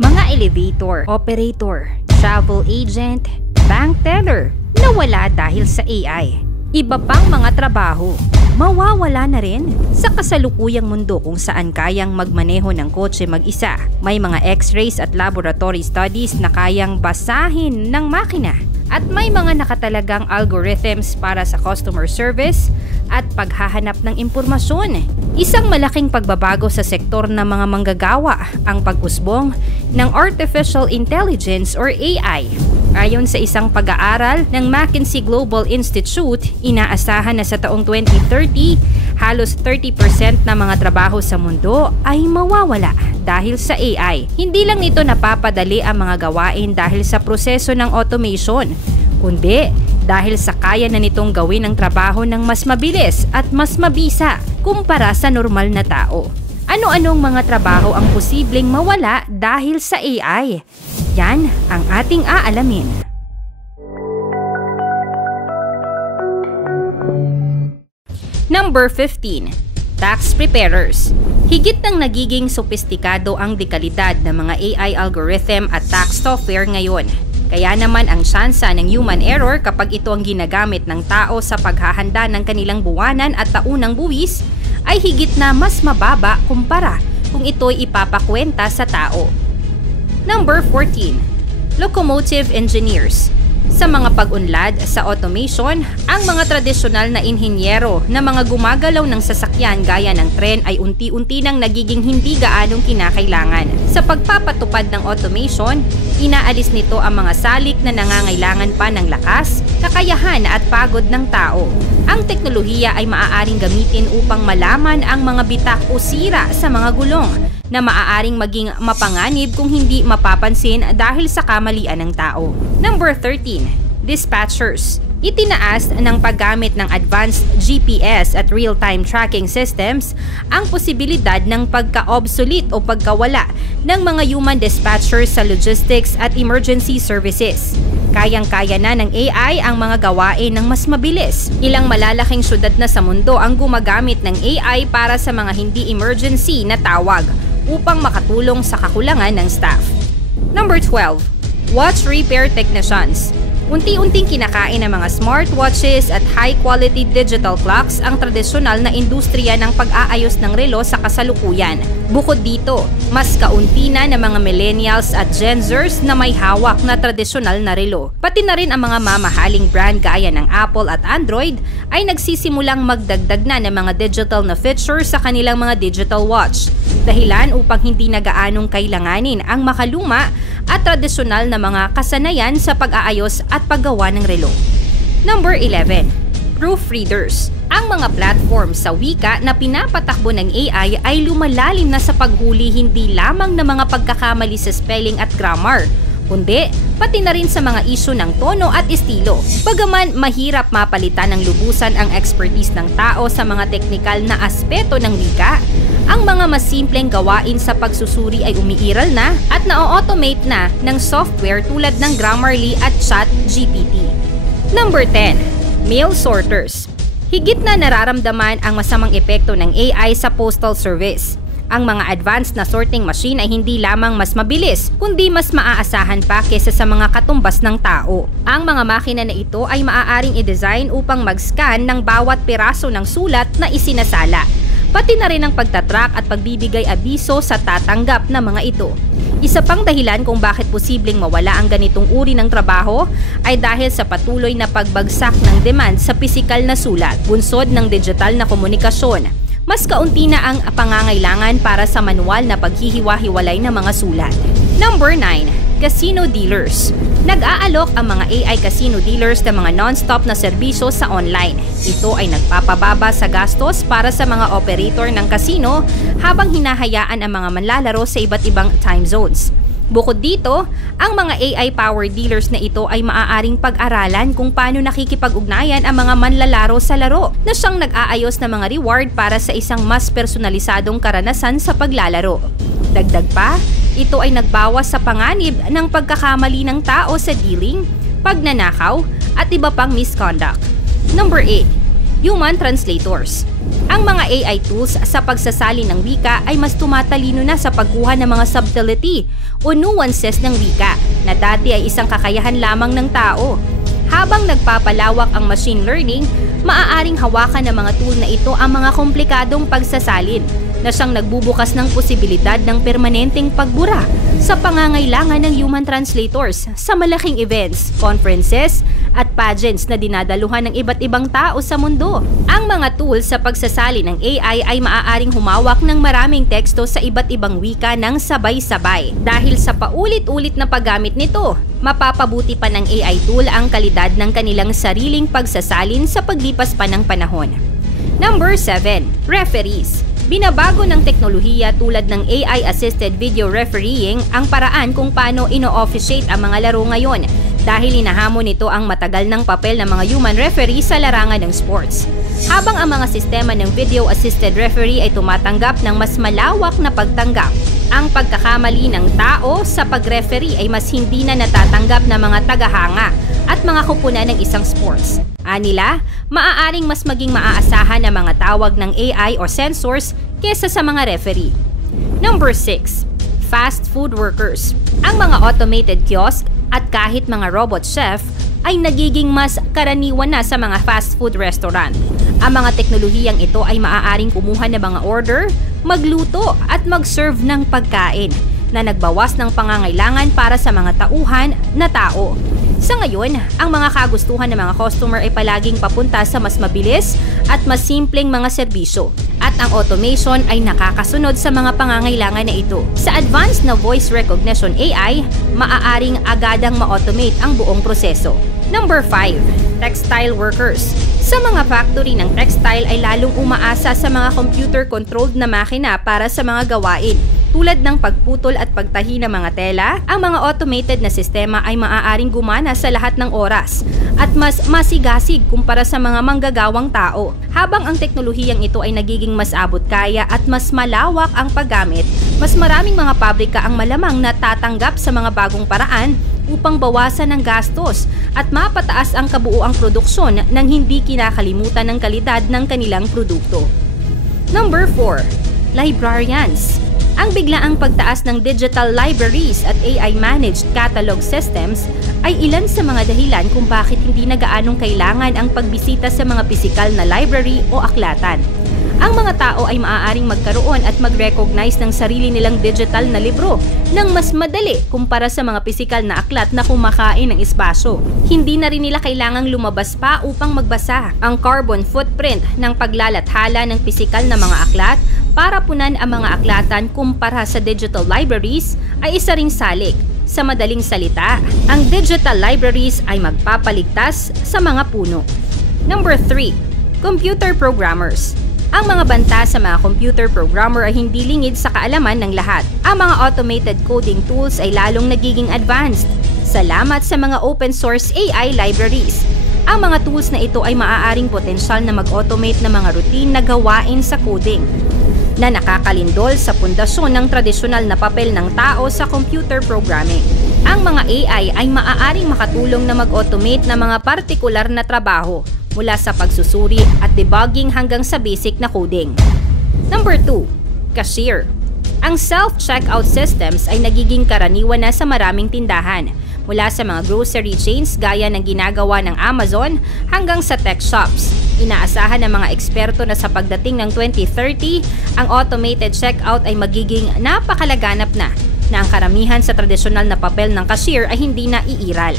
Mga elevator, operator, travel agent, bank teller, nawala dahil sa AI. Iba pang mga trabaho, mawawala na rin sa kasalukuyang mundo kung saan kayang magmaneho ng kotse mag-isa. May mga x-rays at laboratory studies na kayang basahin ng makina. At may mga nakatalagang algorithms para sa customer service at paghahanap ng impormasyon. Isang malaking pagbabago sa sektor ng mga manggagawa ang pag-usbong ng Artificial Intelligence or AI. Ayon sa isang pag-aaral ng McKinsey Global Institute, inaasahan na sa taong 2030, halos 30% ng mga trabaho sa mundo ay mawawala dahil sa AI. Hindi lang nito napapadali ang mga gawain dahil sa proseso ng automation, kundi dahil sa kaya na nitong gawin ang trabaho ng mas mabilis at mas mabisa kumpara sa normal na tao. Ano-anong mga trabaho ang posibleng mawala dahil sa AI? Yan ang ating aalamin. Number 15. Tax preparers. Higit nang nagiging sopistikado ang dekalidad ng mga AI algorithm at tax software ngayon. Kaya naman ang tsansa ng human error kapag ito ang ginagamit ng tao sa paghahanda ng kanilang buwanan at taunang buwis ay higit na mas mababa kumpara kung ito'y ipapakwenta sa tao. Number 14. Locomotive engineers. Sa mga pag-unlad sa automation, ang mga tradisyonal na inhinyero na mga gumagalaw ng sasakyan gaya ng tren ay unti-unti nang nagiging hindi gaanong kinakailangan. Sa pagpapatupad ng automation, inaalis nito ang mga salik na nangangailangan pa ng lakas, kakayahan at pagod ng tao. Ang teknolohiya ay maaaring gamitin upang malaman ang mga bitak o sira sa mga gulong na maaaring maging mapanganib kung hindi mapapansin dahil sa kamalian ng tao. Number 13. Dispatchers. Itinaas ng paggamit ng advanced GPS at real-time tracking systems ang posibilidad ng pagka-obsolete o pagkawala ng mga human dispatchers sa logistics at emergency services. Kayang-kaya na ng AI ang mga gawain ng mas mabilis. Ilang malalaking syudad na sa mundo ang gumagamit ng AI para sa mga hindi emergency na tawag upang makatulong sa kakulangan ng staff. Number 12. Watch repair technicians. Unti-unting kinakain ng mga smartwatches at high-quality digital clocks ang tradisyonal na industriya ng pag-aayos ng relo sa kasalukuyan. Bukod dito, mas kaunti na ng mga millennials at Gen Zers na may hawak na tradisyonal na relo. Pati na rin ang mga mamahaling brand gaya ng Apple at Android ay nagsisimulang magdagdag na ng mga digital na features sa kanilang mga digital watch. Dahilan upang hindi na gaanong kailanganin ang makaluma at tradisyonal na mga kasanayan sa pag-aayos at paggawa ng relo. Number 11. Proofreaders. Ang mga platform sa wika na pinapatakbo ng AI ay lumalalim na sa paghuli hindi lamang ng mga pagkakamali sa spelling at grammar, kundi pati na rin sa mga isyu ng tono at estilo. Bagaman mahirap mapalitan ng lubusan ang expertise ng tao sa mga teknikal na aspeto ng wika, ang mga mas simpleng gawain sa pagsusuri ay umiiral na at na-automate na ng software tulad ng Grammarly at ChatGPT. Number 10. Mail sorters. Higit na nararamdaman ang masamang epekto ng AI sa postal service. Ang mga advanced na sorting machine ay hindi lamang mas mabilis, kundi mas maaasahan pa kesa sa mga katumbas ng tao. Ang mga makina na ito ay maaaring i-design upang mag-scan ng bawat piraso ng sulat na isinasala, pati na rin ang pagtatrack at pagbibigay abiso sa tatanggap na mga ito. Isa pang dahilan kung bakit posibleng mawala ang ganitong uri ng trabaho ay dahil sa patuloy na pagbagsak ng demand sa pisikal na sulat, bunsod ng digital na komunikasyon. Mas kaunti na ang pangangailangan para sa manual na paghihiwa-hiwalay ng mga sulat. Number 9. Casino dealers. Nag-aalok ang mga AI casino dealers ng mga non-stop na serbisyo sa online. Ito ay nagpapababa sa gastos para sa mga operator ng casino habang hinahayaan ang mga manlalaro sa iba't ibang time zones. Bukod dito, ang mga AI-powered dealers na ito ay maaaring pag-aralan kung paano nakikipag-ugnayan ang mga manlalaro sa laro na siyang nag-aayos ng mga reward para sa isang mas personalisadong karanasan sa paglalaro. Dagdag pa, ito ay nagbawas sa panganib ng pagkakamali ng tao sa dealing, pagnanakaw, at iba pang misconduct. Number 8. human translators. Ang mga AI tools sa pagsasalin ng wika ay mas tumatalino na sa pagkuha ng mga subtlety o nuances ng wika na dati ay isang kakayahan lamang ng tao. Habang nagpapalawak ang machine learning, maaaring hawakan ng mga tool na ito ang mga komplikadong pagsasalin na siyang nagbubukas ng posibilidad ng permanenteng pagbura sa pangangailangan ng human translators sa malaking events, conferences, at pageants na dinadaluhan ng iba't ibang tao sa mundo. Ang mga tools sa pagsasali ng AI ay maaaring humawak ng maraming teksto sa iba't ibang wika ng sabay-sabay. Dahil sa paulit-ulit na paggamit nito, mapapabuti pa ng AI tool ang kalidad ng kanilang sariling pagsasalin sa paglipas pa ng panahon. Number 7. Referees. Binabago ng teknolohiya tulad ng AI-assisted video refereeing ang paraan kung paano ino-officiate ang mga laro ngayon dahil hinahamon nito ang matagal ng papel ng mga human referee sa larangan ng sports. Habang ang mga sistema ng video-assisted referee ay tumatanggap ng mas malawak na pagtanggap, ang pagkakamali ng tao sa pag-referee ay mas hindi na natatanggap ng mga tagahanga at mga kupunan ng isang sports. Anila, maaaring mas maging maaasahan ang mga tawag ng AI o sensors kesa sa mga referee. Number 6. Fast food workers. Ang mga automated kiosk at kahit mga robot chef ay nagiging mas karaniwan na sa mga fast food restaurant. Ang mga teknolohiyang ito ay maaaring kumuha ng mga order, magluto at mag-serve ng pagkain na nagbawas ng pangangailangan para sa mga tauhan na tao. Sa ngayon, ang mga kagustuhan ng mga customer ay palaging papunta sa mas mabilis at mas simpleng mga serbisyo at ang automation ay nakakasunod sa mga pangangailangan na ito. Sa advanced na voice recognition AI, maaaring agadang ma-automate ang buong proseso. Number 5. Textile workers. Sa mga factory ng textile ay lalong umaasa sa mga computer-controlled na makina para sa mga gawain. Tulad ng pagputol at pagtahi ng mga tela, ang mga automated na sistema ay maaaring gumana sa lahat ng oras at mas masigasig kumpara sa mga manggagawang tao. Habang ang teknolohiyang ito ay nagiging mas abot kaya at mas malawak ang paggamit, mas maraming mga pabrika ang malamang na tatanggap sa mga bagong paraan upang bawasan ang gastos at mapataas ang kabuuang produksyon nang hindi kinakalimutan ng kalidad ng kanilang produkto. Number 4. Librarians. Ang biglaang pagtaas ng digital libraries at AI-managed catalog systems ay ilan sa mga dahilan kung bakit hindi na gaanong kailangan ang pagbisita sa mga pisikal na library o aklatan. Ang mga tao ay maaaring magkaroon at mag-recognize ng sarili nilang digital na libro nang mas madali kumpara sa mga pisikal na aklat na kumakain ng espasyo. Hindi na rin nila kailangang lumabas pa upang magbasa. Ang carbon footprint ng paglalathala ng pisikal na mga aklat para punan ang mga aklatan kumpara sa digital libraries ay isa ring salik. Sa madaling salita, ang digital libraries ay magpapaligtas sa mga puno. Number 3. Computer programmers. Ang mga banta sa mga computer programmer ay hindi lingid sa kaalaman ng lahat. Ang mga automated coding tools ay lalong nagiging advanced. Salamat sa mga open source AI libraries. Ang mga tools na ito ay maaaring potensyal na mag-automate ng mga routine na gawain sa coding na nakakalindol sa pundasyon ng tradisyonal na papel ng tao sa computer programming. Ang mga AI ay maaaring makatulong na mag-automate ng mga partikular na trabaho mula sa pagsusuri at debugging hanggang sa basic na coding. Number 2. Cashier. Ang self-checkout systems ay nagiging karaniwan na sa maraming tindahan, mula sa mga grocery chains gaya ng ginagawa ng Amazon hanggang sa tech shops. Inaasahan ng mga eksperto na sa pagdating ng 2030, ang automated checkout ay magiging napakalaganap na ang karamihan sa tradisyonal na papel ng cashier ay hindi na iiral.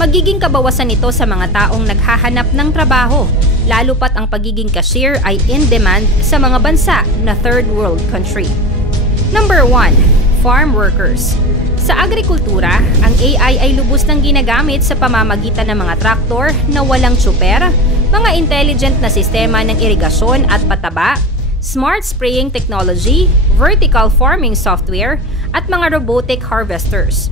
Magiging kabawasan ito sa mga taong naghahanap ng trabaho, lalo pat ang pagiging cashier ay in demand sa mga bansa na third world country. Number 1. Farm workers. Sa agrikultura, ang AI ay lubos ng ginagamit sa pamamagitan ng mga traktor na walang tsuper, mga intelligent na sistema ng irigasyon at pataba, smart spraying technology, vertical farming software, at mga robotic harvesters.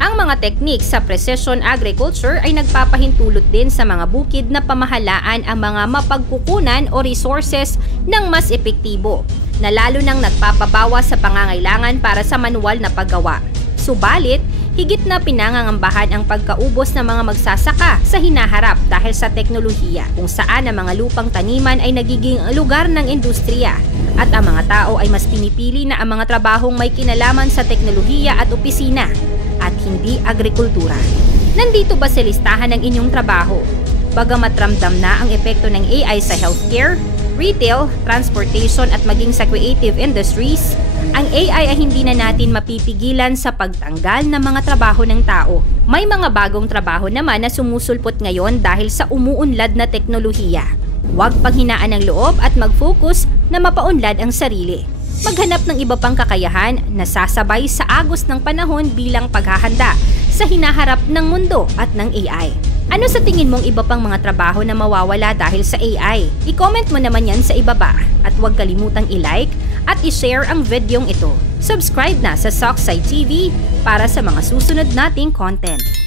Ang mga teknik sa precision agriculture ay nagpapahintulot din sa mga bukid na pamahalaan ang mga mapagkukunan o resources ng mas epektibo, na lalo nang nagpapabawas sa pangangailangan para sa manual na paggawa. Subalit, higit na pinangangambahan ang pagkaubos ng mga magsasaka sa hinaharap dahil sa teknolohiya, kung saan ang mga lupang taniman ay nagiging lugar ng industriya at ang mga tao ay mas pinipili na ang mga trabahong may kinalaman sa teknolohiya at opisina at hindi agrikultura. Nandito ba sa listahan ng inyong trabaho? Bagamat ramdam na ang epekto ng AI sa healthcare, retail, transportation at maging sa creative industries, ang AI ay hindi na natin mapipigilan sa pagtanggal ng mga trabaho ng tao. May mga bagong trabaho naman na sumusulpot ngayon dahil sa umuunlad na teknolohiya. Huwag panghinaan ng loob at mag-focus na mapaunlad ang sarili. Maghanap ng iba pang kakayahan na sasabay sa agos ng panahon bilang paghahanda sa hinaharap ng mundo at ng AI. Ano sa tingin mong iba pang mga trabaho na mawawala dahil sa AI? I-comment mo naman yan sa ibaba at huwag kalimutang i-like at i-share ang videong ito. Subscribe na sa Sockside TV para sa mga susunod nating content.